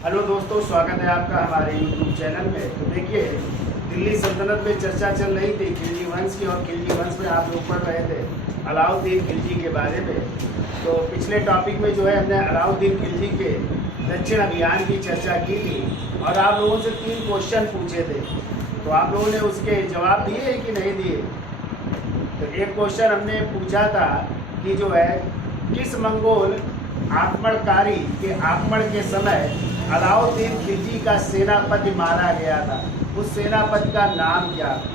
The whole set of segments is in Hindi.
हेलो दोस्तों, स्वागत है आपका हमारे YouTube चैनल में। तो देखिए, दिल्ली सल्तनत में चर्चा चल रही थी खिलजी वंश की, और खिलजी वंश में आप लोग पढ़ रहे थे अलाउद्दीन खिलजी के बारे में। तो पिछले टॉपिक में जो है हमने अलाउद्दीन खिलजी के दक्षिण अभियान की चर्चा की थी, और आप लोगों से 3 क्वेश्चन पूछे थे। तो आप लोगों ने उसके जवाब दिए कि नहीं दिए? तो एक क्वेश्चन हमने पूछा था कि जो है किस मंगोल आक्रमणकारी के आक्रमण के समय अलाउद्दीन खिलजी का सेनापति मारा गया था, उस सेनापति का नाम क्या था?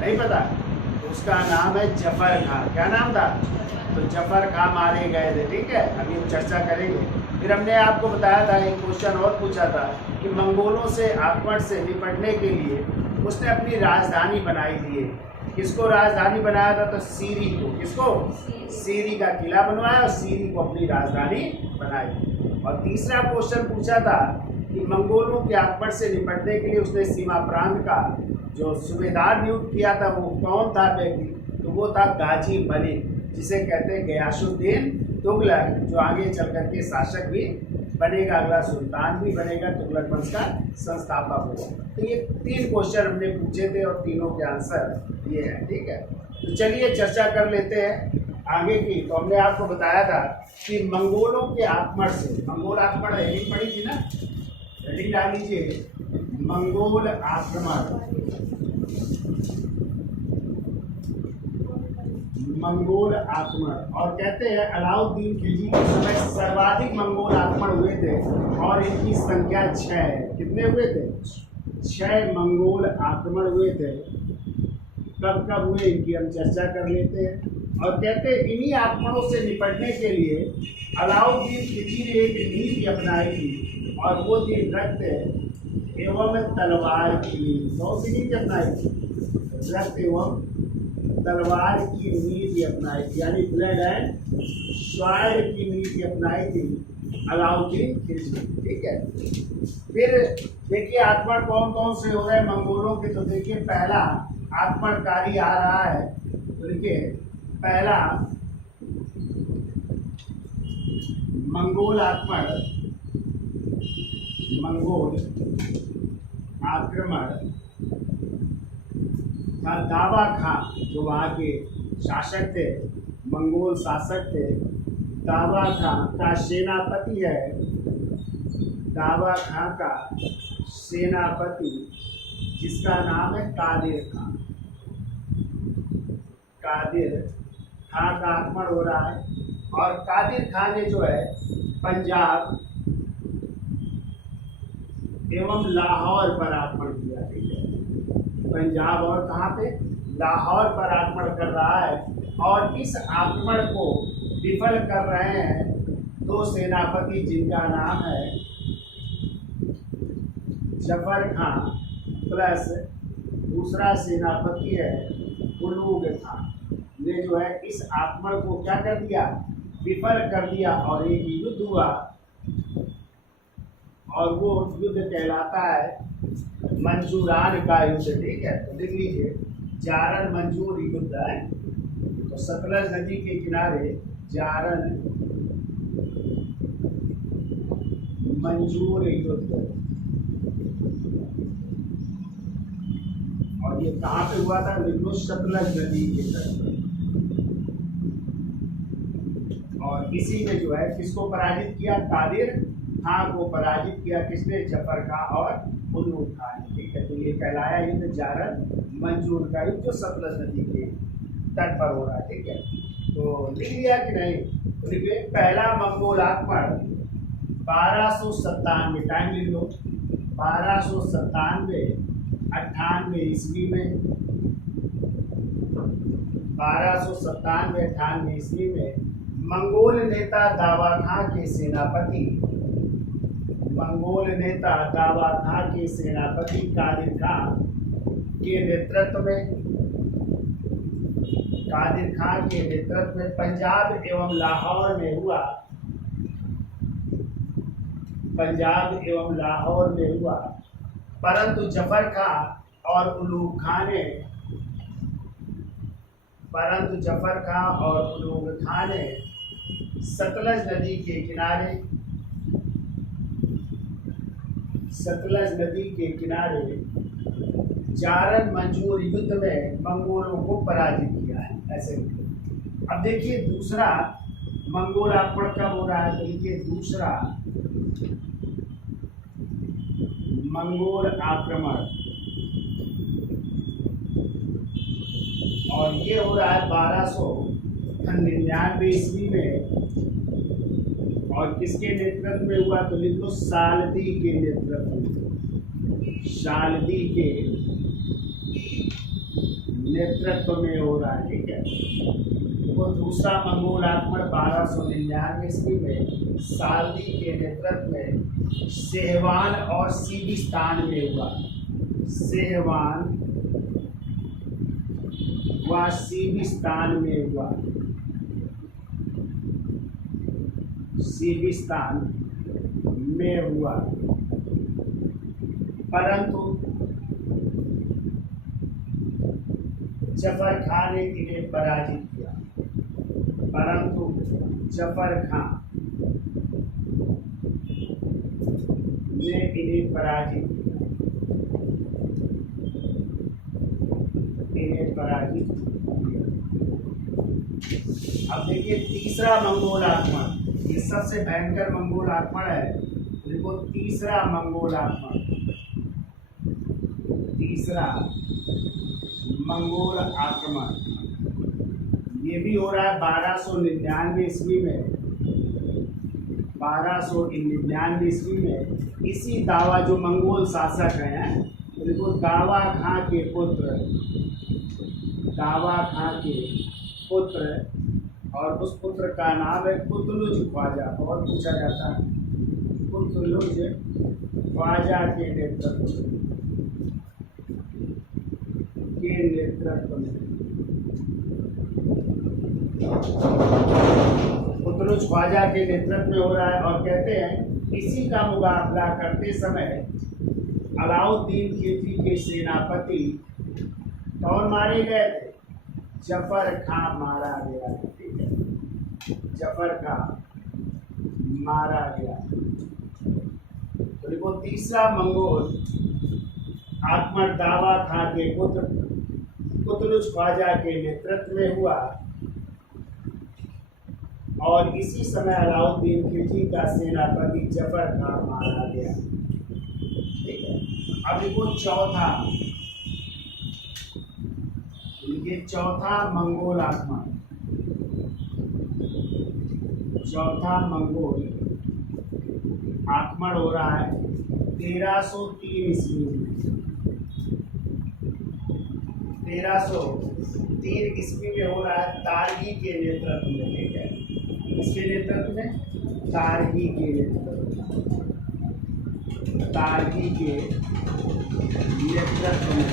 नहीं पता? तो उसका नाम है जफर खां। क्या नाम था? तो जफर खां मारे गए थे। ठीक है, अभी हम चर्चा करेंगे। फिर हमने आपको बताया था, एक क्वेश्चन और पूछा था कि मंगोलों से आक्रमण से निपटने के लिए उसने अपनी राजधानी बनाई थी। किसको राजधानी बनाया था? तो सीरी को। किसको? सीरी का किला बनवाया और सीरी को अपनी राजधानी बनाई। और तीसरा क्वेश्चन पूछा था कि मंगोलों के आक्रमण से निपटने के लिए उसने सीमा प्रांत का जो सूबेदार नियुक्त किया था वो कौन था व्यक्ति? तो वो था गाजी मलिक, जिसे कहते हैं गयासुद्दीन तुगलक, जो आगे चल करके शासक भी बनेगा, अगला सुल्तान भी बनेगा, तुगलक वंश का संस्थापक होगा। तो ये 3 क्वेश्चन हमने पूछे थे और तीनों के आंसर ये है। ठीक है, तो चलिए चर्चा कर लेते हैं आगे की। तो हमने आपको बताया था कि मंगोलों के आक्रमण से, मंगोल आक्रमण हेडिंग पड़ी थी ना, हेडिंग डाल लीजिए, मंगोल आक्रमण। मंगोल आक्रमण, और कहते हैं अलाउद्दीन खिलजी के समय सर्वाधिक मंगोल आक्रमण हुए थे और इनकी संख्या 6 है। कितने हुए थे? 6 मंगोल आक्रमण हुए थे। कब कब हुए इनकी हम चर्चा कर लेते हैं। और कहते हैं इन्हीं आक्रमणों से निपटने के लिए अलाउद्दीन खिलजी ने एक नीति अपनाई थी, और वो थी रक्त एवं तलवार की नीति। कौन सी नीति अपनाई थी? रक्त एवं तलवार की नीति अपनाई थी, यानी ब्लड एंड स्वॉर्ड की नीति अपनाई थी अलाउद्दीन खिलजी। ठीक है, फिर देखिए आक्रमण कौन कौन से हो रहे हैं मंगोलों के। तो देखिए पहला आक्रमणकारी आ रहा है। तो देखिए पहला मंगोल आक्रमण, मंगोल आक्रमण था दावा खां, जो वहाँ के शासक थे, मंगोल शासक थे। दावा खां का सेनापति है, दावा खां का सेनापति, जिसका नाम है कादिर खां। कादिर खां का आक्रमण हो रहा है, और कादिर खां ने जो है पंजाब एवं लाहौर पर आक्रमण किया। ठीक है, पंजाब और कहाँ पे? लाहौर पर आक्रमण कर रहा है, और इस आक्रमण को विफल कर रहे हैं 2 सेनापति, जिनका नाम है जफर खां प्लस दूसरा सेनापति है उलूग खां। ने जो है इस आक्रमण को क्या कर दिया? विफल कर दिया, और एक युद्ध हुआ, और वो युद्ध कहलाता है मंजूरान का युद्ध। ठीक है, तो लिख लीजिए, जारन मंजूर युद्ध है। तो सतलज नदी के किनारे जारन मंजूर युद्ध, और ये कहाँ पे हुआ था? सतलज नदी के तट। और इसी में जो है किसको पराजित किया? कादिर खां को पराजित किया। किसने? जफर खां और उलूग खां ने। ठीक है, तो ये कहलाया युद्ध जारन मंजूर का युद्ध, जो सतलज नदी के तट पर हो रहा है। ठीक है, तो लिख लिया कि नहीं? तो लिखिए पहला मंगोल आक्रमण 1297, टाइम लिख लो, 1297 98 ईस्वी में, 1297 98 ईस्वी में मंगोल नेता दावा खां के सेनापति, मंगोल नेता दावा खां के सेनापति कादिर खां के नेतृत्व में, कादिर खां के नेतृत्व में पंजाब एवं लाहौर में हुआ, पंजाब एवं लाहौर में हुआ। परंतु जफर खां और उलूग खां ने, परंतु जफर खां और उलूग खां ने सतलज नदी के किनारे सतलज नदी के किनारे जारन मंजूर युद्ध में मंगोलों को पराजित किया है। ऐसे अब देखिए दूसरा मंगोल आक्रमण कब हो रहा है, तो देखिए दूसरा मंगोल आक्रमण, और ये हो रहा है 1299 ईस्वी में, और किसके नेतृत्व में हुआ, तो लिख लो सालदी के नेतृत्व में, सालदी के नेतृत्व में हो रहा है। ठीक है, वो दूसरा मंगोल आक्रमण 1299 ईस्वी में सालदी के नेतृत्व में सेहवान और सिविस्तान में हुआ। सेहवान व सिविस्तान में हुआ, सिविस्तान में हुआ, परंतु जफर खान ने इन्हें पराजित किया, परंतु जफर खान ने इन्हें पराजित किया, इन्हें पराजित किया। अब देखिए तीसरा मंगोल आक्रमण, ये सबसे भयंकर मंगोल आक्रमण है। देखो तीसरा मंगोल आक्रमण, तीसरा मंगोल आक्रमण ये भी हो रहा है 1299 ईस्वी में, 1299 ईस्वी में। इसी दावा जो मंगोल शासक हैं, देखो दावा खां के पुत्र, दावा खां के पुत्र, और उस पुत्र का नाम है कुतलुज ख्वाजा, बहुत पूछा जाता है, कुतलुज ख्वाजा के नेतृत्व में, कुतलुज ख्वाजा के नेतृत्व में हो रहा है। और कहते हैं इसी का मुकाबला करते समय अलाउद्दीन खिलजी के सेनापति कौन मारे गए थे, जफर खां मारा गया। ठीक है, जफर खां मारा गया। तो देखो तीसरा मंगोल आक्रमण दावा खां के पुत्र कुतलुज ख्वाजा के नेतृत्व में हुआ, और इसी समय अलाउद्दीन खिलजी का सेनापति जफर खां मारा गया। ठीक है, अब देखो चौथा, ये चौथा मंगोल आक्रमण, चौथा मंगोल आक्रमण हो रहा है 1303 ईस्वी में, 1303 ईस्वी में हो रहा है तारगी के नेतृत्व में। ठीक है, किसके नेतृत्व में, तारगी के नेतृत्व, तारगी के नेतृत्व में।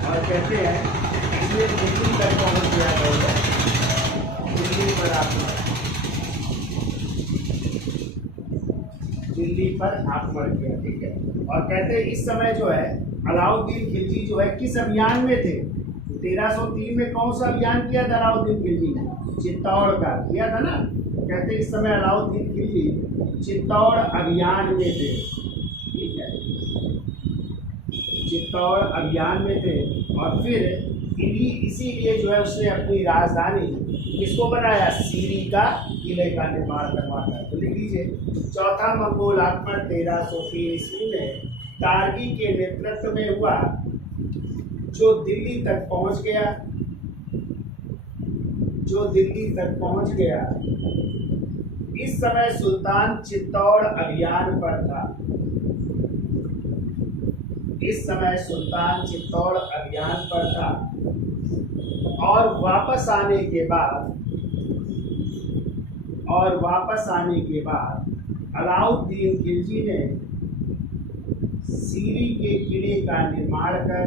और कहते हैं इसमें दिल्ली तक पहुंच गया था, दिल्ली पर आक्रमण, दिल्ली पर आक्रमण किया। ठीक है, और कहते हैं इस समय जो है अलाउद्दीन खिलजी जो है किस अभियान में थे, 1303 में कौन सा अभियान किया था अलाउद्दीन खिलजी ने, चित्तौड़ का किया था ना। कहते इस समय अलाउद्दीन खिलजी चित्तौड़ अभियान में थे। ठीक है, चित्तौड़ अभियान में थे, और फिर इसीलिए जो है उसने अपनी राजधानी किसको बनाया, सीरी का किले का निर्माण करवाया। तो लिख लीजिए चौथा मंगोल आक्रमण 1303 ईस्वी में तारगी के नेतृत्व में हुआ, जो दिल्ली तक पहुंच गया, जो दिल्ली तक पहुंच गया। इस समय सुल्तान चित्तौड़ अभियान पर था, इस समय सुल्तान चित्तौड़ अभियान पर था, और वापस आने के बाद अलाउद्दीन खिलजी ने सीरी के किले का निर्माण कर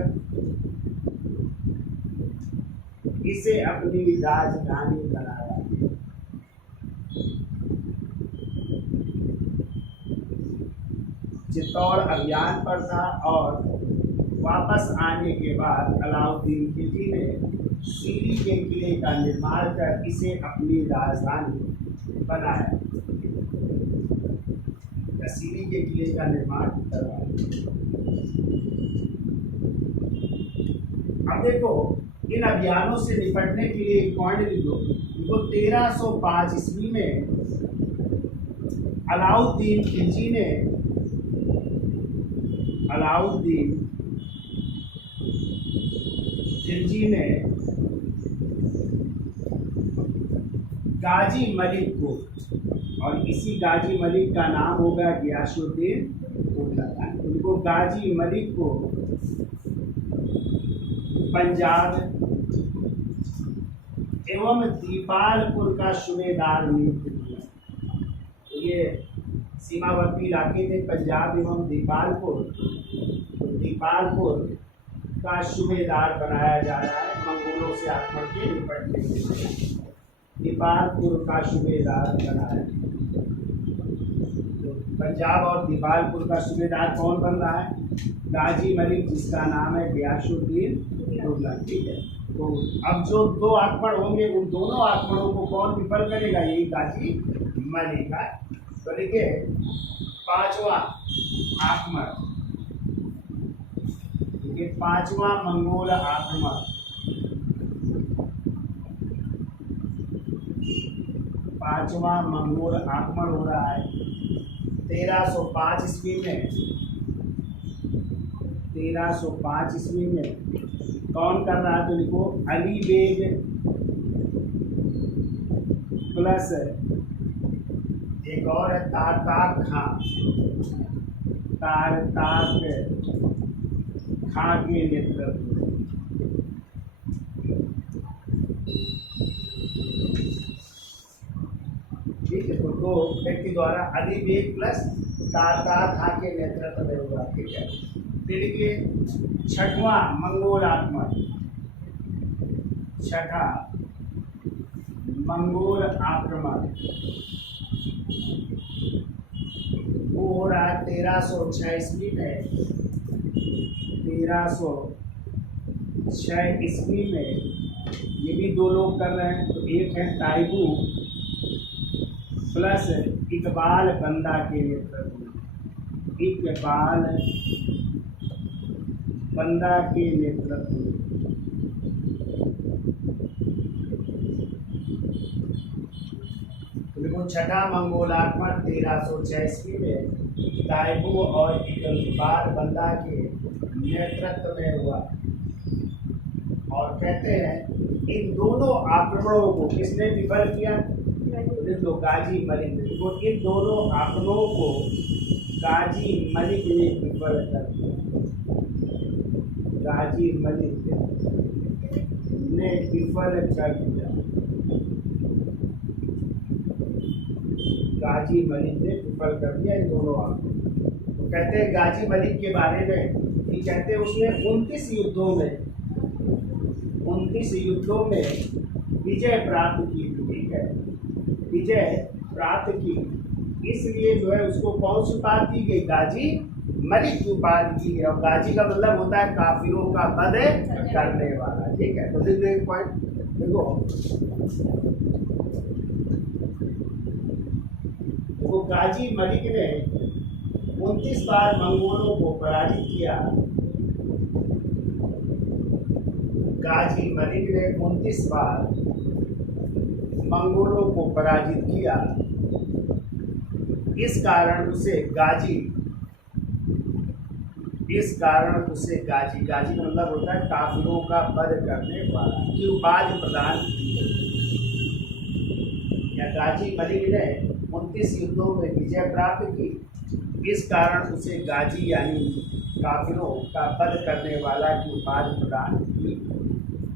इसे अपनी राजधानी बनाया। चित्तौड़ अभियान पर था, और वापस आने के बाद अलाउद्दीन खिलजी ने सीरी के किले का निर्माण कर इसे अपनी राजधानी बनाया। या सीरी के किले का निर्माण करवाया। अब देखो इन अभियानों से निपटने के लिए एक पॉइंट लिख लो। देखो 1305 ईस्वी में अलाउद्दीन खिलजी ने गाजी मलिक को, और इसी गाजी मलिक का नाम होगा गियासुद्दीन तुगलक, उनको गाजी मलिक को पंजाब एवं दीपालपुर का सूबेदार नियुक्त किया। तो ये सीमावर्ती इलाके थे पंजाब एवं दीपालपुर, तो दीपालपुर का सूबेदार बनाया जा रहा है मंगोलों से आक्रमण के निपटने के लिए। दीपालपुर का सूबेदार बनाया, तो पंजाब और दीपालपुर का सूबेदार कौन बन रहा है? गाजी मलिक, जिसका नाम है गियासुद्दीन तुगलक। ठीक है, तो अब जो दो आक्रमण होंगे उन दोनों आक्रमणों को कौन विफल करेगा? यही गाजी मलिक है। तो देखिए पांचवा आक्रमण, देखिए पांचवा मंगोल आक्रमण, पांचवा मंगोल आक्रमण हो रहा है 1305 ईस्वी में। 1305 ईस्वी में कौन कर रहा है? तो लिखो अली बेग प्लस एक और है तारताक खां, तारताक खां के नेतृत्व। ठीक है, तो दो व्यक्ति द्वारा अली बेग प्लस तारताक खां के नेतृत्व में होगा। ठीक है, फिर के छठवां मंगोल आक्रमण, छठा मंगोल आक्रमण वो हो रहा है 1306 ईस्वी में। 1306 ईस्वी में ये भी दो लोग कर रहे हैं, तो एक है ताइबू प्लस इकबाल बंदा के नेतृत्व, इकबाल बंदा के नेतृत्व में। देखो छठा मंगोल आक्रमण 1306 ईस्वी में ताइबू और इकबाल बंदा के नेतृत्व में हुआ। और कहते हैं इन दोनों आक्रमणों को किसने विफल किया? तो गाजी मलिक ने। तो इन दोनों आक्रमणों को गाजी मलिक ने विफल कर दिया। गाजी मलिक ने विफल कर दिया। गाजी मलिक ने विफल कर दिया इन दोनों आक्रमण। तो कहते हैं गाजी मलिक के बारे में कि कहते हैं उसने 29 युद्धों में विजय प्राप्त की। ठीक है, विजय प्राप्त की, इसलिए जो है उसको कौन सी उपाधि दी गई? गाजी मलिक की उपाधि दी गई। और गाजी का मतलब होता है काफिरों का वध करने वाला। ठीक है, तो देखो एक पॉइंट देखो, वो गाजी मलिक ने 29 बार मंगोलों को पराजित किया। गाजी मलिक ने 29 बार मंगोलों को पराजित किया। इस कारण उसे गाजी गाजी का मतलब होता है काफिरों का वध करने वाला की उपाधि प्रदान की। या गाजी मलिक ने 29 युद्धों में विजय प्राप्त की, इस कारण उसे गाजी यानी काफिरों का वध करने वाला की उपाधि प्रदान की।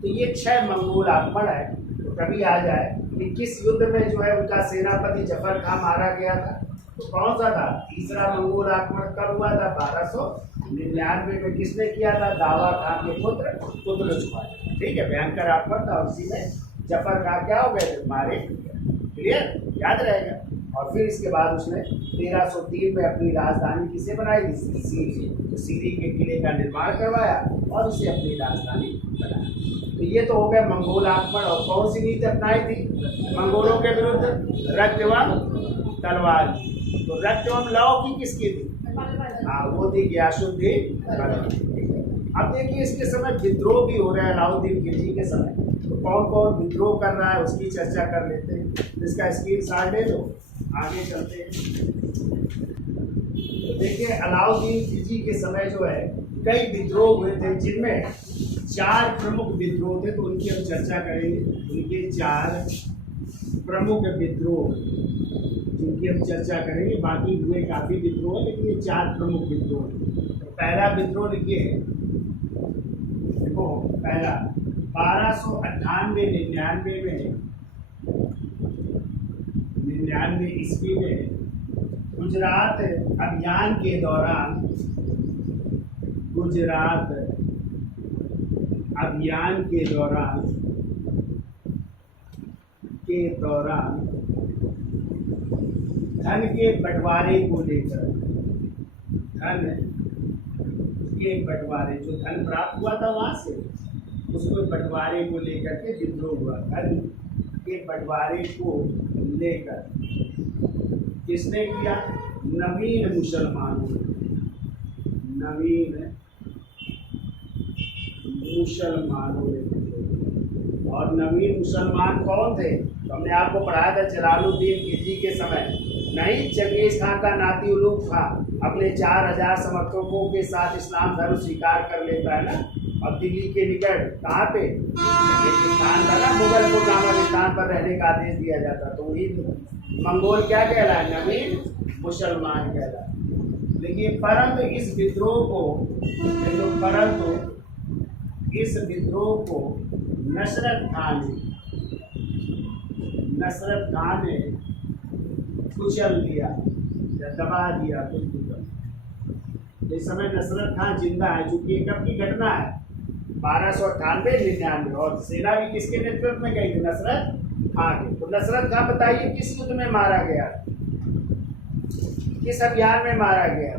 तो ये 6 मंगोल आक्रमण है। तो कभी आ जाए कि किस युद्ध में जो है उनका सेनापति जफर खां मारा गया था? तो कौन सा था? तीसरा मंगोल आक्रमण कब हुआ था? 1299 में। किसने किया था? दावा खां के पुत्र कुतुब शुमाइल। ठीक है, भयंकर आक्रमण था, उसी में जफर खां क्या हो गए थे? मारे। क्लियर, याद रहेगा। और फिर इसके बाद उसने 1303 में अपनी राजधानी किसे बनाई? सीरी। तो सीरी के किले का निर्माण करवाया और उसे अपनी राजधानी बनाया। तो ये तो हो गया मंगोल आक्रमण। और कौन सी नीति अपनाई थी मंगोलों के विरुद्ध? रक्त व तलवार। तो रक्त एवं लौ की किसकी थी? हाँ, वो थी गियासुद्दीन बलबन। अब देखिए इसके समय विद्रोह भी हो रहा है अलाउद्दीन खिलजी के समय। तो कौन कौन विद्रोह कर रहा है उसकी चर्चा कर लेते हैं। इसका स्क्रीनशॉट ले लो, आगे चलते हैं। तो देखिए अलाउद्दीन खिलजी के समय जो है कई विद्रोह हुए थे, जिनमें 4 प्रमुख विद्रोह थे। तो उनकी हम चर्चा करेंगे। उनके 4 प्रमुख विद्रोह जिनकी हम चर्चा करेंगे। बाकी हुए काफी विद्रोह, लेकिन ये 4 प्रमुख विद्रोह। तो पहला विद्रोह लिखिए, देखो पहला 1298-99 ईस्वी में गुजरात अभियान के दौरान धन के बंटवारे को लेकर, जो धन प्राप्त हुआ था वहां से, उसको बंटवारे को लेकर के विद्रोह हुआ। धन के बंटवारे को लेकर किसने किया? नवीन मुसलमानों ने। और नवीन मुसलमान कौन थे? तो हमने आपको पढ़ाया था जलालुद्दीन खिलजी के समय। नहीं, चंगेज खान का नाती उलूग था, अपने 4000 समर्थकों के साथ इस्लाम धर्म स्वीकार कर लेता है ना। और दिल्ली के निकट कहाँ पे एक स्थान था ना, मुगलपुर नामक स्थान पर रहने का आदेश दिया जाता। तो वही मंगोल क्या कहलाए? नवीन मुसलमान कहलाए। लेकिन परंतु इस विद्रोह को नसरत खान ने कुचल दिया या दबा दिया कुछ। इस समय नसरत खान जिंदा है, चूंकि ये कब की घटना है? 1298-99। और सेना भी किसके नेतृत्व में गई थी? नसरत खान के। तो नसरत खान बताइए किस युद्ध में मारा गया, किस अभियान में मारा गया?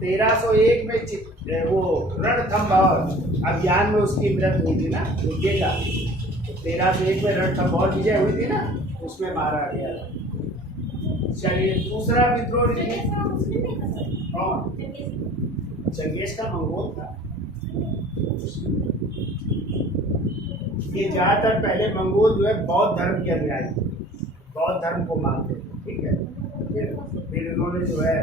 1301 में वो रणथंभौर अभियान में उसकी मृत्यु हुई थी ना, रुकिएगा। 1301 में रणथंभौर विजय हुई थी ना, उसमें मारा गया था। चलिए दूसरा विद्रोह कौन? चंगेज का मंगोल था। ये ज्यादातर पहले मंगोल जो है बौद्ध धर्म के अनुयायी, बौद्ध धर्म को मानते थे, ठीक है। फिर इन्होंने जो है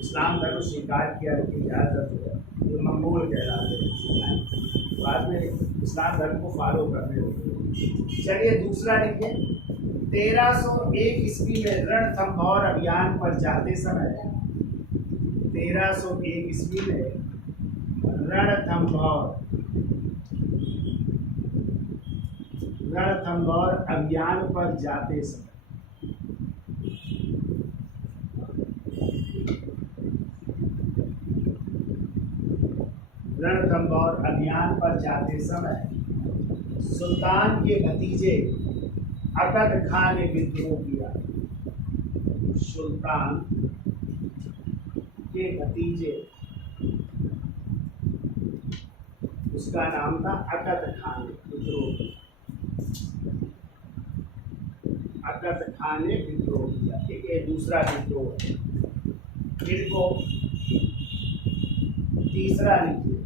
इस्लाम धर्म स्वीकार किया, कि ज्यादातर जो है ये मंगोल कहलाते हैं, बाद में इस्लाम धर्म को फॉलो करने लगे। चलिए दूसरा लिखिए, 1301 ईस्वी में रणथंभौर अभियान पर जाते समय, 1301 ईस्वी में रणथंभौर अभियान पर जाते समय सुल्तान के भतीजे अकद खान ने विद्रोह किया। सुल्तान के भतीजे, उसका नाम था अकद खान, विद्रोह। अकद खान ने विद्रोह किया, ठीक है। दूसरा विद्रोह है। फिर को तीसरा लिखिए,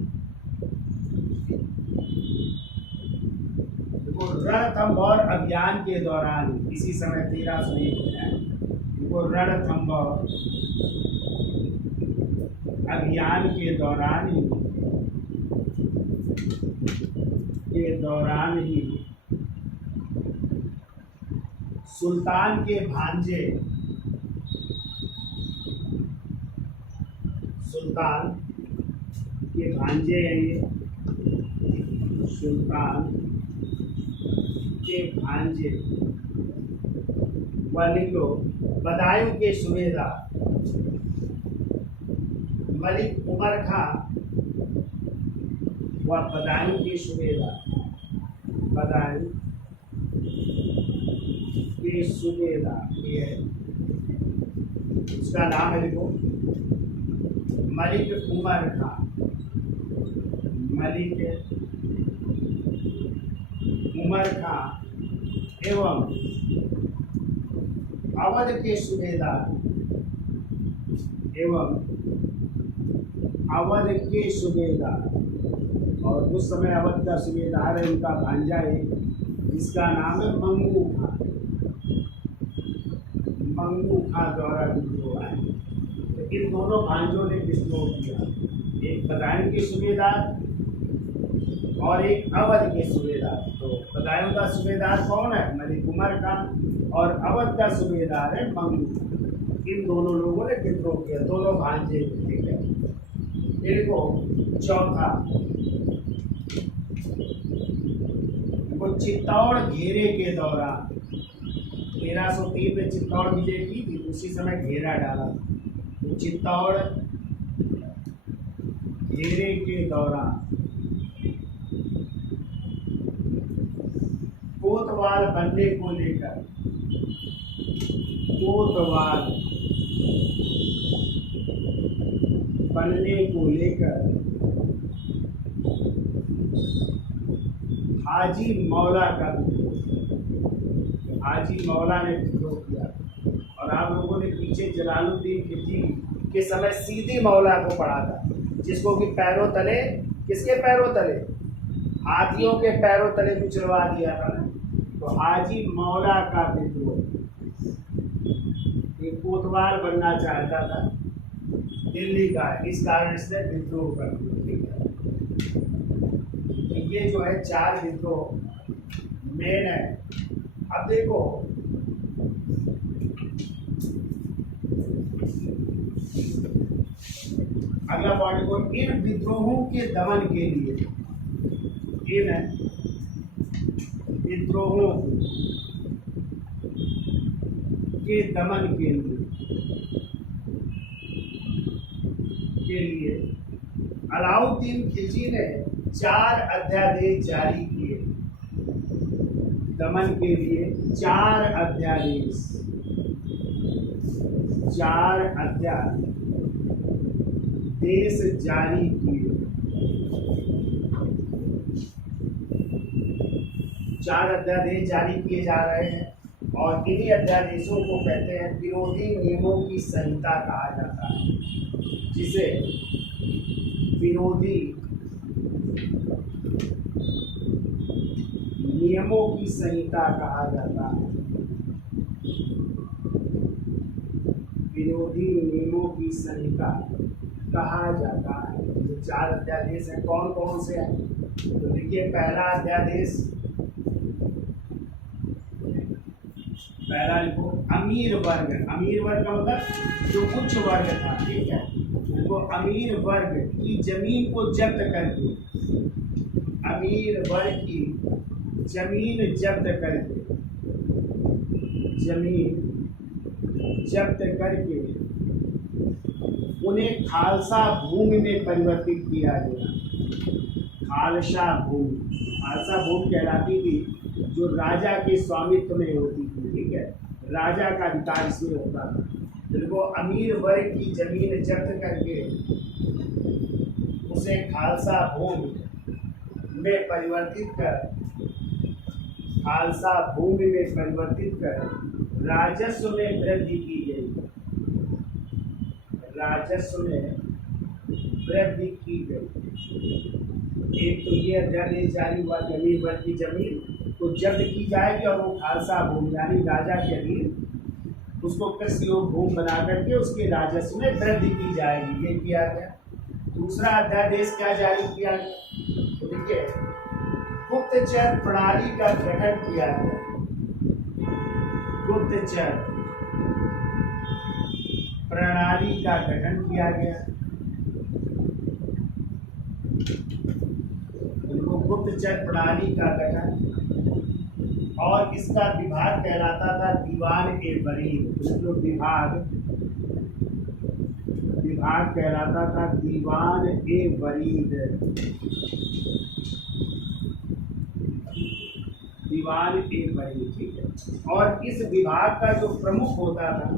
रणथंभौर अभियान के दौरान, इसी समय 1301 में वो रणथंभौर अभियान के दौरान ही सुल्तान के भांजे, हैं ये, सुल्तान के भांजे वालिको बदायूं के सूबेदार मलिक उमर खां व बदायूं के सूबेदार, ये है, उसका नाम है, लिखो, मलिक उमर खां एवं अवध के सूबेदार एवं अवध के सूबेदार, और उस समय अवध का सूबेदार है उनका भांजा है जिसका नाम है मंगू खां। मंगू खां द्वारा विद्रोह है। तो इन दोनों भांजों ने विद्रोह किया, एक बदायूं के सूबेदार और एक अवध के सूबेदार। तो बदायूं का सूबेदार कौन है? मलिकुमर खां, और अवध का सूबेदार है मंगू खां। इन दोनों लोगों ने विद्रोह किया, दोनों भांजे। ठीक है, इनको चौथा, इनको चित्तौड़ घेरे के दौरान 1303 में चित्तौड़ विजय की थी, उसी समय घेरा डाला। तो चित्तौड़ घेरे के दौरान कोतवाल बनने को लेकर, कोतवाल बनने को लेकर हाजी मौला का विद्रोह, हाजी मौला ने विद्रोह किया। और आप लोगों ने पीछे जलालुद्दीन खिलजी के समय सीधी मौला को पढ़ा था, जिसको कि पैरों तले, किसके पैरों तले? हाथियों के पैरों तले कुचलवा दिया था ना। तो हाजी मौला का विद्रोह, एक कोतवाल बनना चाहता था दिल्ली का, इस कारण से विद्रोह कर दिया। तो ये जो है 4 विद्रोह मेन है। अब देखो अगला पॉइंट को, इन विद्रोहों के दमन के लिए, इन विद्रोहों के दमन के लिए अलाउद्दीन खिलजी ने 4 अध्यादेश जारी किए। दमन के लिए 4 अध्यादेश, 4 अध्यादेश जारी किए। 4 अध्यादेश जारी किए जा रहे हैं, और इन्हीं अध्यादेशों को कहते हैं विरोधी नियमों की संहिता कहा जाता है, जिसे विरोधी नियमों की संहिता कहा जाता है। विरोधी नियमों की संहिता कहा जाता है। जो 4 अध्यादेश हैं कौन कौन से हैं? तो देखिए, पहला अध्यादेश, पहला लिखो अमीर वर्ग। अमीर वर्ग का मतलब जो उच्च वर्ग था, ठीक है, वो अमीर वर्ग की जमीन को जब्त करके, अमीर वर्ग की जमीन जब्त करके, जमीन जब्त करके उन्हें खालसा भूमि में परिवर्तित किया गया। खालसा भूमि, खालसा भूमि कहलाती थी जो राजा के स्वामित्व में होती थी। ठीक है, राजा का अधिकार इसमें होता था। जिनको अमीर वर्ग की जमीन जब्त करके उसे खालसा भूमि में परिवर्तित कर, खालसा भूमि में परिवर्तित कर राजस्व में वृद्धि की गई। राजस्व में वृद्धि की गई। एक तो ये अध्यादेश जारी हुआ कि अमीर वर्ग की जमीन को जब्त की जाएगी और वो खालसा भूमि यानी राजा के अधीन उसको कृषि योग भूमि बना करके उसके राजस्व में वृद्धि की जाएगी। ये किया गया। दूसरा अध्यादेश क्या जारी किया गया? तो देखिए, गुप्तचर प्रणाली का गठन किया गया। गुप्तचर प्रणाली का गठन किया गया। गुप्तचर प्रणाली का गठन, और इसका विभाग कहलाता था दीवान-ए-वरीद। जो विभाग कहलाता था दीवान-ए-वरीद। दीवान-ए-वरीद, ठीक है। और इस विभाग का जो प्रमुख होता था,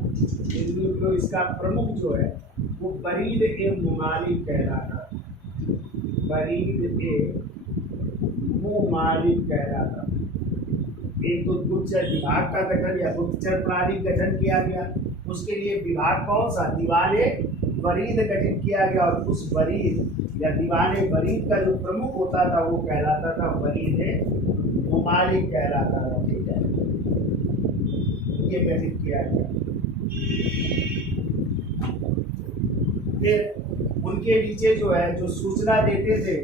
जो इसका प्रमुख जो है वो बरीद-ए-मुमालिक कहलाता था। बरीद-ए-मुमालिक कहलाता था। एक तो गुप्तचर विभाग का गठन या गुप्तचर प्रणाली गठन किया गया। उसके लिए विभाग कौन सा? वरीद गठित किया गया और उस वरीद या दीवाने वरीद का जो प्रमुख होता था वो कहलाता था वरीद मुमालिक कहलाता था। ठीक है, ये गठित किया गया। फिर उनके नीचे जो है जो सूचना देते थे,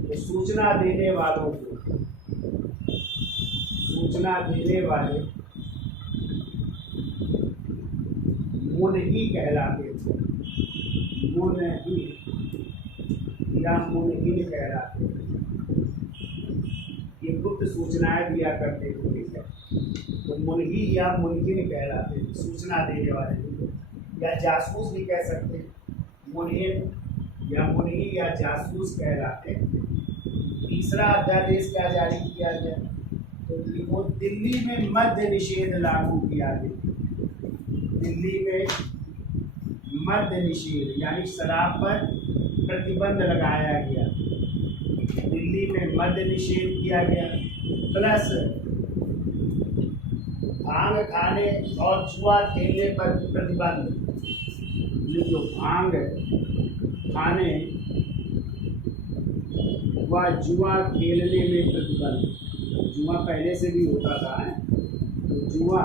तो सूचना देने वालों को, सूचना देने वाले मुनही कहलाते थे, मुनही या मुनहीन कहलाते थे। ये गुप्त सूचनाएं दिया करते थे। ठीक है, तो मुनही या मुनहीन कहलाते थे, सूचना देने वाले, या जासूस भी कह सकते हैं। मुनहीन या मुनही या जासूस कहलाते। तीसरा अध्यादेश क्या जारी किया गया, तो वो दिल्ली में मद्य निषेध लागू किया गया। दिल्ली में मद्य निषेध यानी शराब पर प्रतिबंध लगाया गया। दिल्ली में मद्य निषेध किया गया, प्लस भांग खाने और जुआ खेलने पर प्रतिबंध। जो भांग खाने व जुआ खेलने में प्रतिबंध, जुआ पहले से भी होता था, तो जुआ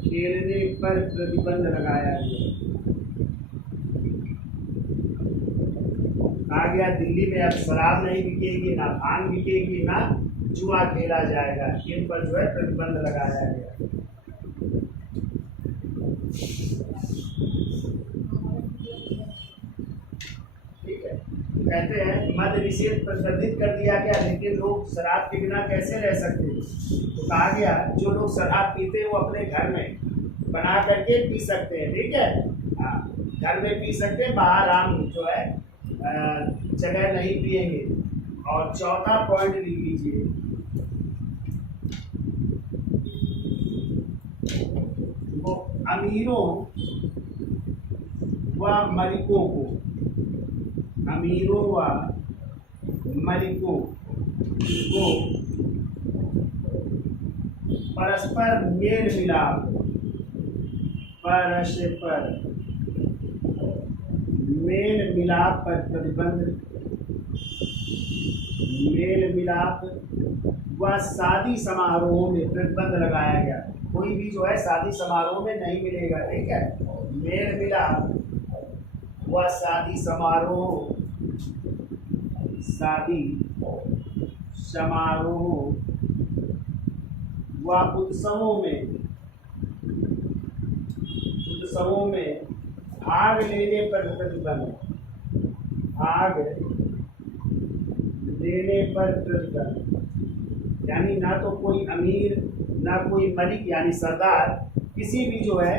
खेलने पर प्रतिबंध लगाया गया। कहा गया दिल्ली में अब शराब नहीं बिकेगी, ना भांग बिकेगी, ना जुआ खेला जाएगा। इन पर जो है प्रतिबंध लगाया गया। ठीक है, कहते हैं मद्य निषेध प्रतिबंधित कर दिया गया, लेकिन लोग शराब के बिना कैसे रह सकते हैं। तो कहा गया जो लोग शराब पीते हैं वो अपने घर में बना करके पी सकते हैं। ठीक है, हाँ, घर में पी सकते हैं, बाहर आम जो है जगह नहीं पिएंगे। और चौथा पॉइंट लिख लीजिए, वो अमीरों व मलिकों को, अमीरों व मलिकों को परस्पर मेल मिलाप, परस्पर मेल मिलाप पर प्रतिबंध, मेल मिलाप व शादी समारोह में प्रतिबंध लगाया गया। कोई भी जो है शादी समारोह में नहीं मिलेगा। ठीक है, मेल मिलाप व शादी समारोह, शादी समारोह व उत्सवों में भाग लेने पर प्रतिबंध, भाग लेने पर प्रतिबंध। यानी ना तो कोई अमीर ना कोई मलिक यानी सरदार किसी भी जो है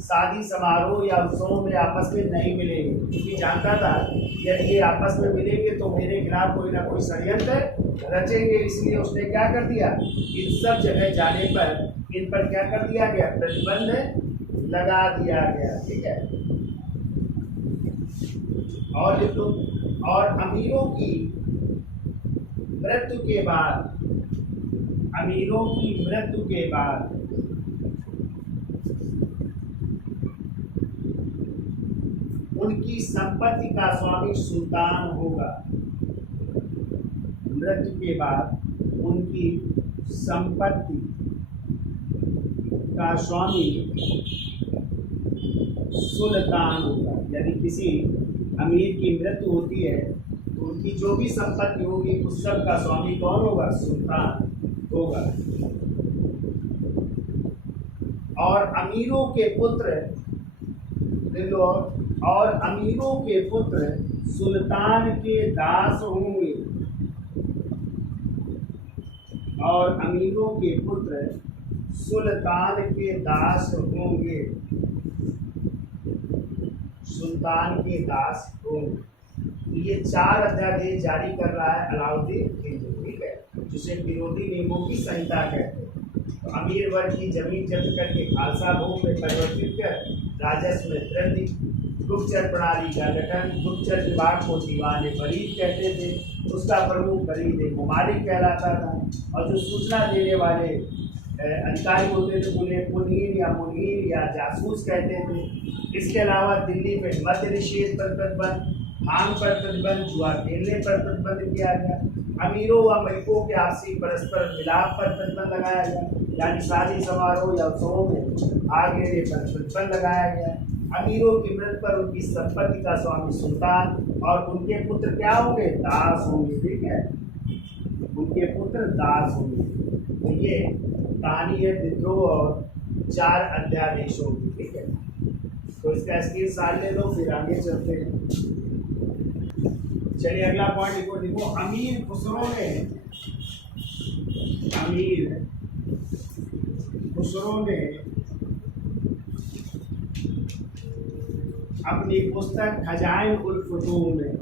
शादी समारोह या उत्सवों में आपस में नहीं मिलेंगे, क्योंकि जानता था यदि ये आपस में मिलेंगे तो मेरे खिलाफ कोई ना कोई षड्यंत्र रचेंगे। इसलिए उसने क्या कर दिया, इन सब जगह जाने पर इन पर क्या कर दिया गया, प्रतिबंध लगा दिया गया। ठीक है, और अमीरों की मृत्यु के बाद, अमीरों की मृत्यु के बाद उनकी संपत्ति का स्वामी सुल्तान होगा। मृत्यु के बाद उनकी संपत्ति का स्वामी सुल्तान होगा। यदि किसी अमीर की मृत्यु होती है तो उनकी जो भी संपत्ति होगी उस सब का स्वामी कौन होगा, सुल्तान होगा। और अमीरों के पुत्र, और अमीरों के पुत्र सुल्तान के दास होंगे, और अमीरों के पुत्र सुल्तान के दास होंगे, सुल्तान के दास होंगे। ये 4 अध्यादेश जारी कर रहा है अलाउद्दीन खिलजी। ठीक है, जिसे विरोधी नियमों की संहिता कहते हैं। तो अमीर वर्ग की जमीन जब्त करके खालसा भूमि में परिवर्तित कर राजस्व में वृद्धि, गुप्तचर प्रणाली का गठन, गुप्तचर विभाग को दीवान फरीद कहते थे, उसका प्रमुख फरीद मुमालिक कहलाता था। और जो सूचना देने वाले अधिकारी होते थे उन्हें मुनीर या जासूस कहते थे। इसके अलावा दिल्ली में मद्य निषेध पर प्रतिबंध, भांग पर प्रतिबंध, जुआ खेलने पर प्रतिबंध किया गया। अमीरों व मलिकों के आपसी परस्पर मिलाप पर प्रतिबंध लगाया गया, यानी शादी समारोह या उत्सवों में भाग लेने पर प्रतिबंध लगाया गया। अमीरों की मृत्यु पर उनकी संपत्ति का स्वामी सुल्तान और उनके पुत्र क्या होंगे? दास होंगे। ठीक है, उनके पुत्र दास होंगे। तो ये कहानी है विद्रोह और 4 अध्यादेशों की। ठीक है, तो इसका स्क्रीनशॉट ले लो, फिर आगे चलते हैं। चलिए अगला पॉइंट लिखो। देखो, अमीर खुसरो ने अपनी पुस्तक खजाइन उल फुतूह में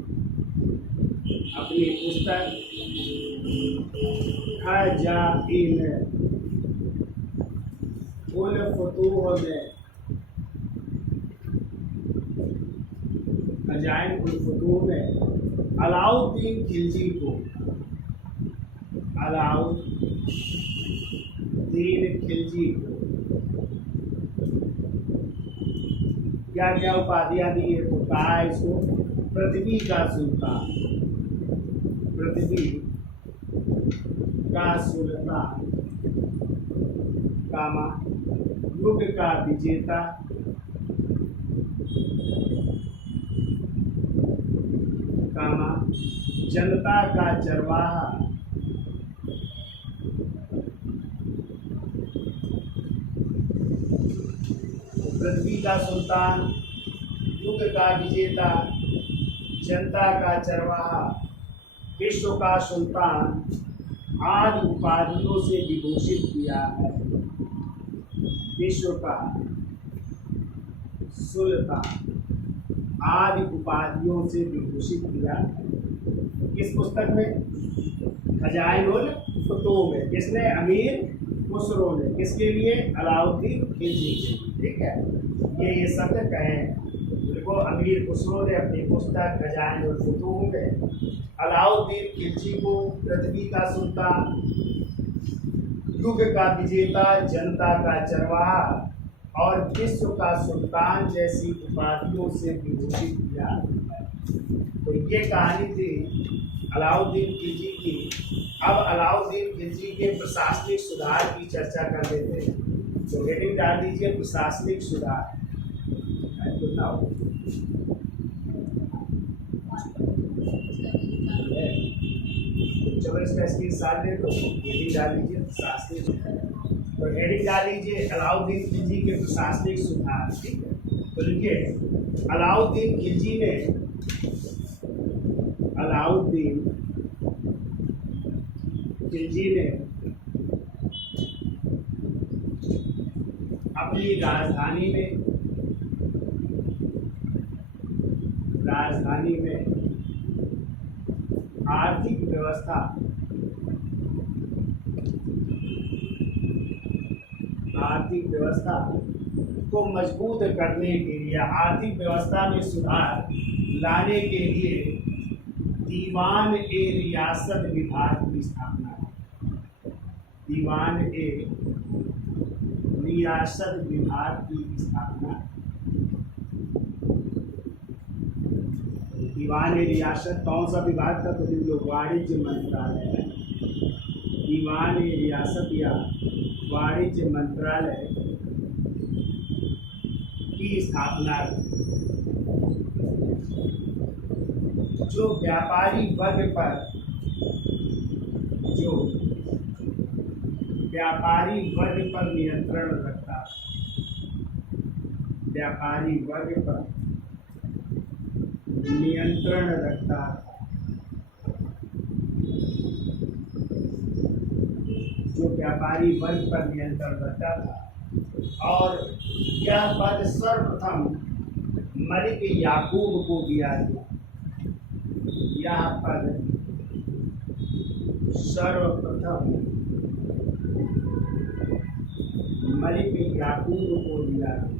अलाउद्दीन खिलजी को क्या क्या उपाधियां दी है? तो कहा इसको पृथ्वी का सुल्तान, कामा युग का विजेता, कामा जनता का चरवाहा, पृथ्वी का सुल्तान, युग का विजेता, जनता का चरवाहा, विश्व का सुल्तान आदि उपाधियों से विभूषित किया है। विश्व का सुल्तान आदि उपाधियों से विभूषित किया है। किस पुस्तक में? खजाइन उल फुतूह में। किसने? अमीर खुसरो ने। किसके लिए? अलाउद्दीन खिलजी के लिए। ठीक है, ये शब्द कहें। देखो, अमीर खुसरो ने अपनी पुस्तक खजाइन उल फुतूह में अलाउद्दीन खिलजी को पृथ्वी का सुल्तान, युग का विजेता, जनता का चरवाहा और विश्व का सुल्तान जैसी उपाधियों से विभूषित किया। तो ये कहानी थी अलाउद्दीन खिलजी की। अब अलाउद्दीन खिलजी के प्रशासनिक सुधार की चर्चा कर लेते हैं। तो हेडिंग डाल दीजिए प्रशासनिक सुधार। चलो इसका स्क्रीनशॉट ले लो, हेडिंग डाल लीजिए प्रशासनिक सुधार। तो हेडिंग डाल लीजिए अलाउद्दीन खिलजी के प्रशासनिक सुधार। ठीक है, तो लिखिए अलाउद्दीन खिलजी ने अपनी राजधानी में आर्थिक व्यवस्था को मजबूत करने के लिए, आर्थिक व्यवस्था में सुधार लाने के लिए दीवान ए रियासत विभाग की स्थापना है। दीवान ए रियासत विभाग की स्थापना। दीवान ए रियासत कौन सा विभाग था? तो जो वाणिज्य मंत्रालय है। दीवान ए रियासत या वाणिज्य मंत्रालय की स्थापना, जो व्यापारी वर्ग पर नियंत्रण रखता, व्यापारी वर्ग पर नियंत्रण रखता, जो व्यापारी वर्ग पर नियंत्रण रखता था। और यह पद सर्वप्रथम मलिक याकूब को दिया गया। यह पद सर्वप्रथम मलिक याकूब को दिया गया।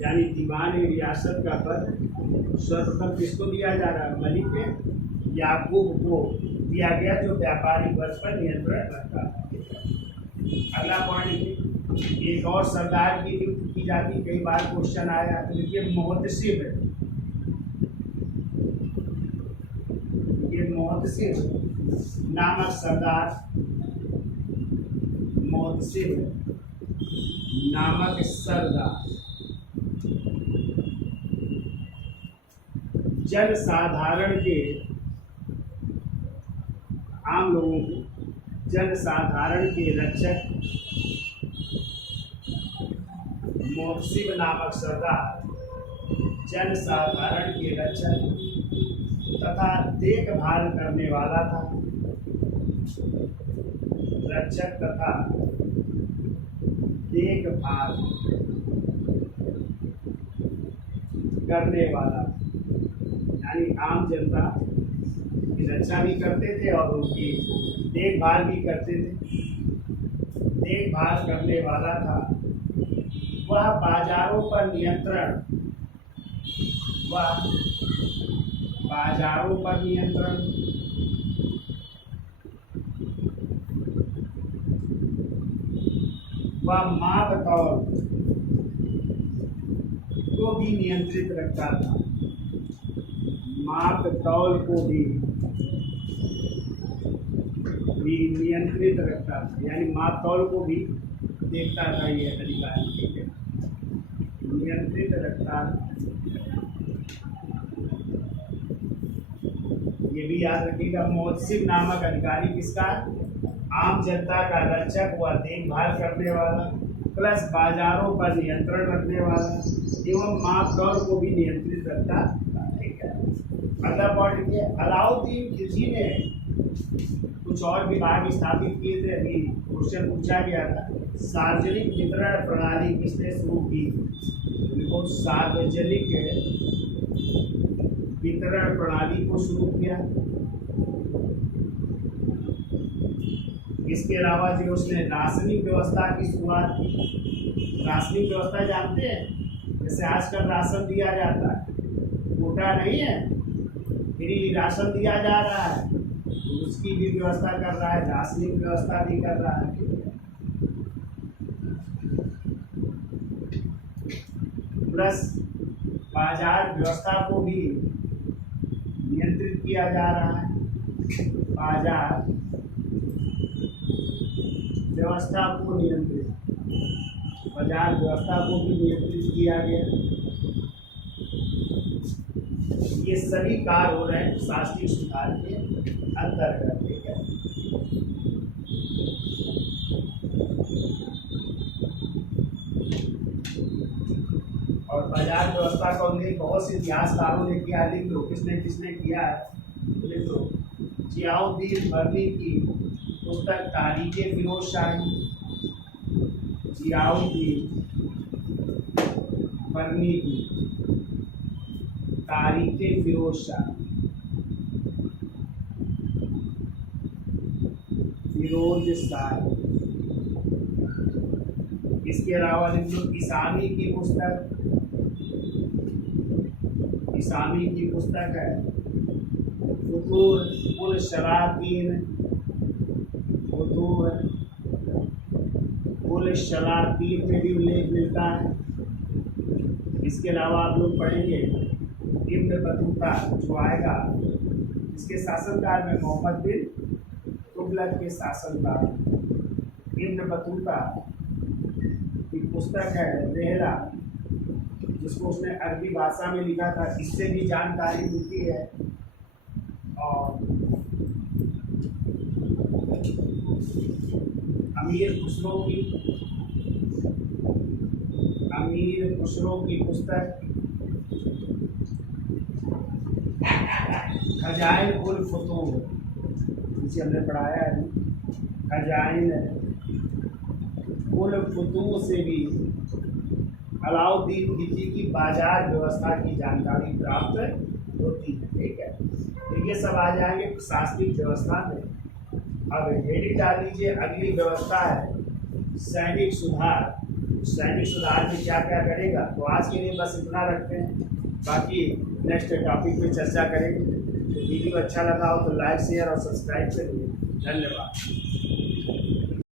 यानी दीवान रियासत का पद सर्वप्रथम किसको दिया जा रहा है? मलिक याकूब को दिया गया, जो व्यापारी वर्ग पर नियंत्रण रखता है। अगला पॉइंट, एक और सरदार की नियुक्ति की जाती, कई बार क्वेश्चन आया। तो देखिए मोहतसिब है, ये मोहतसिब नामक सरदार, मोहतसिब नामक सरदार जन साधारण के, आम लोगों को, जन साधारण के रक्षक, मोहतसिब नामक सरदार जन साधारण के रक्षक तथा देखभाल करने वाला था, रक्षक तथा देखभाल करने वाला, यानी आम जनता की रक्षा भी करते थे और उनकी देखभाल भी करते थे। देखभाल करने वाला था। वह बाजारों पर नियंत्रण, वह बाजारों पर नियंत्रण, वह माप तौल को भी नियंत्रित रखता था, माप तौल को भी नियंत्रित रखता था, यानी माप तौल को भी देखता था ये अधिकारी, ठीक है, नियंत्रित रखता था। ये भी याद रखिएगा, मोहतसिब नामक अधिकारी किसका, आम जनता का रक्षक व देखभाल करने वाला, प्लस बाजारों पर नियंत्रण रखने वाला एवं माप तौल को भी नियंत्रित रखता था, ठीक है। अगला पॉइंट ये, अलाउद्दीन खिलजी ने कुछ और विभाग स्थापित किए थे, अभी क्वेश्चन पूछा गया था। सार्वजनिक वितरण प्रणाली किसने शुरू की, देखो सार्वजनिक वितरण प्रणाली को शुरू किया। इसके अलावा जो उसने राशनिक व्यवस्था की शुरुआत की। राशनिक व्यवस्था जानते हैं, जैसे आजकल राशन दिया जाता है, कोटा नहीं है, फ्री राशन दिया जा रहा है, तो उसकी भी व्यवस्था कर रहा है, राशनिक व्यवस्था भी कर रहा है। प्लस बाजार व्यवस्था को भी नियंत्रित किया जा रहा है, बाजार व्यवस्था को नियंत्रित, बाजार व्यवस्था को भी नियंत्रित किया गया। ये सभी कार्य हो रहे हैं शासकीय सुधार के अंतर्गत, ठीक है। और बाजार व्यवस्था का उल्लेख बहुत से इतिहासकारों ने किया, लिख लो किसने किसने किया है, लिख लो। जियाउद्दीन बर्नी की पुस्तक तारीखे फिरोजशाही, जियाउद्दीन बर्नी की तारीखे फिरोजशाही, फिरोजशाही। इसके अलावा लिख लो इसामी की पुस्तक, इसामी की पुस्तक है फुतूर उल शरातीन, फुतूर उल शरातीन में भी उल्लेख मिलता है। इसके अलावा आप लोग पढ़ेंगे इब्न बतूता जो आएगा, इसके शासनकाल में मोहम्मद बिन तुगलक के शासनकाल, इब्न बतूता की पुस्तक है रेहला, जिसको उसने अरबी भाषा में लिखा था, इससे भी जानकारी मिलती है। और अमीर खुसरो की पुस्तक खजाइन उल फुतूर, जिसे हमने पढ़ाया है, खजाइन उल फुतूर से भी अलाउद्दीन खिलजी की बाजार व्यवस्था की जानकारी प्राप्त होती है, ठीक है। तो ये सब आ जाएंगे प्रशासनिक व्यवस्था में। अब हेडिंग डाल लीजिए, अगली व्यवस्था है सैनिक सुधार। सैनिक सुधार में क्या क्या करेगा, तो आज के लिए बस इतना रखते हैं, बाकी नेक्स्ट टॉपिक में चर्चा करेंगे। वीडियो अच्छा लगा हो तो लाइक शेयर और सब्सक्राइब करिए। धन्यवाद।